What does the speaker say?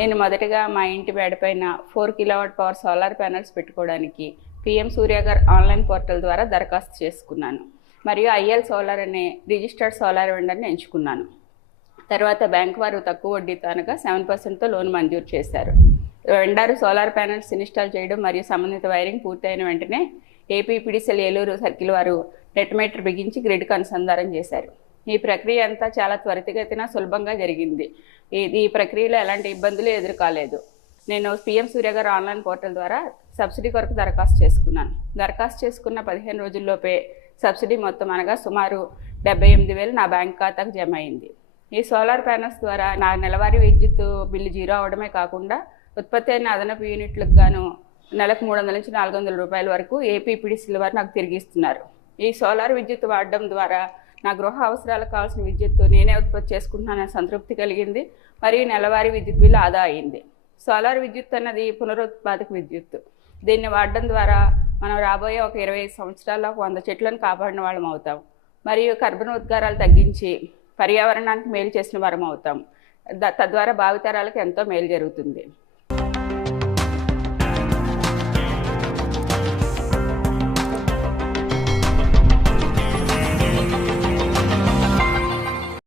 నేను మొదటగా మా ఇంటి మేడపైన 4 కిలోవాట్ పవర్ సోలార్ ప్యానెల్స్ పెట్టుకోవడానికి పిఎం సూర్య గారు ఆన్లైన్ పోర్టల్ ద్వారా దరఖాస్తు చేసుకున్నాను. మరియు ఐఎల్ సోలార్ అనే రిజిస్టర్డ్ సోలార్ వెండర్ని ఎంచుకున్నాను. తర్వాత బ్యాంకు వారు తక్కువ వడ్డీతో అనగా 7%తో లోన్ మంజూరు చేశారు. వెండర్ సోలార్ ప్యానెల్స్ ఇన్స్టాల్ చేయడం మరియు సంబంధిత వైరింగ్ పూర్తయిన వెంటనే ఏపీపీడీసీఎల్ ఏలూరు సర్కిల్ వారు నెట్ మీటర్ బిగించి గ్రిడ్కు అనుసంధానం చేశారు. ఈ ప్రక్రియ అంతా చాలా త్వరితగతిన సులభంగా జరిగింది. ఈ ప్రక్రియలో ఎలాంటి ఇబ్బందులు ఎదుర్కోలేదు. నేను పిఎం సూర్య గారు ఆన్లైన్ పోర్టల్ ద్వారా సబ్సిడీ కొరకు దరఖాస్తు చేసుకున్నాను. దరఖాస్తు చేసుకున్న 15 రోజుల్లోపే సబ్సిడీ మొత్తం అనగా సుమారు 78,000 నా బ్యాంక్ ఖాతాకు జమ అయింది. ఈ సోలార్ ప్యానల్స్ ద్వారా నా నెలవారీ విద్యుత్ బిల్లు జీరో అవడమే కాకుండా ఉత్పత్తి అయిన అదనపు యూనిట్లకు గాను నెలకు 300 నుంచి 400 రూపాయల వరకు ఏపీపీడీసీల వారు నాకు తిరిగి ఇస్తున్నారు. ఈ సోలార్ విద్యుత్ వాడడం ద్వారా నా గృహ అవసరాలకు కావాల్సిన విద్యుత్తు నేనే ఉత్పత్తి చేసుకుంటున్నానని సంతృప్తి కలిగింది. మరియు నెలవారీ విద్యుత్ బిల్లు ఆదా అయింది. సోలార్ విద్యుత్ అన్నది పునరుత్పాదక విద్యుత్తు. దీన్ని వాడడం ద్వారా మనం రాబోయే ఒక 25 సంవత్సరాల్లో 100 చెట్లను కాపాడిన వాళ్ళం అవుతాం. మరియు కర్బన ఉద్గారాలు తగ్గించి పర్యావరణానికి మేలు చేసిన వారం అవుతాం. తద్వారా భావితరాలకు ఎంతో మేలు జరుగుతుంది.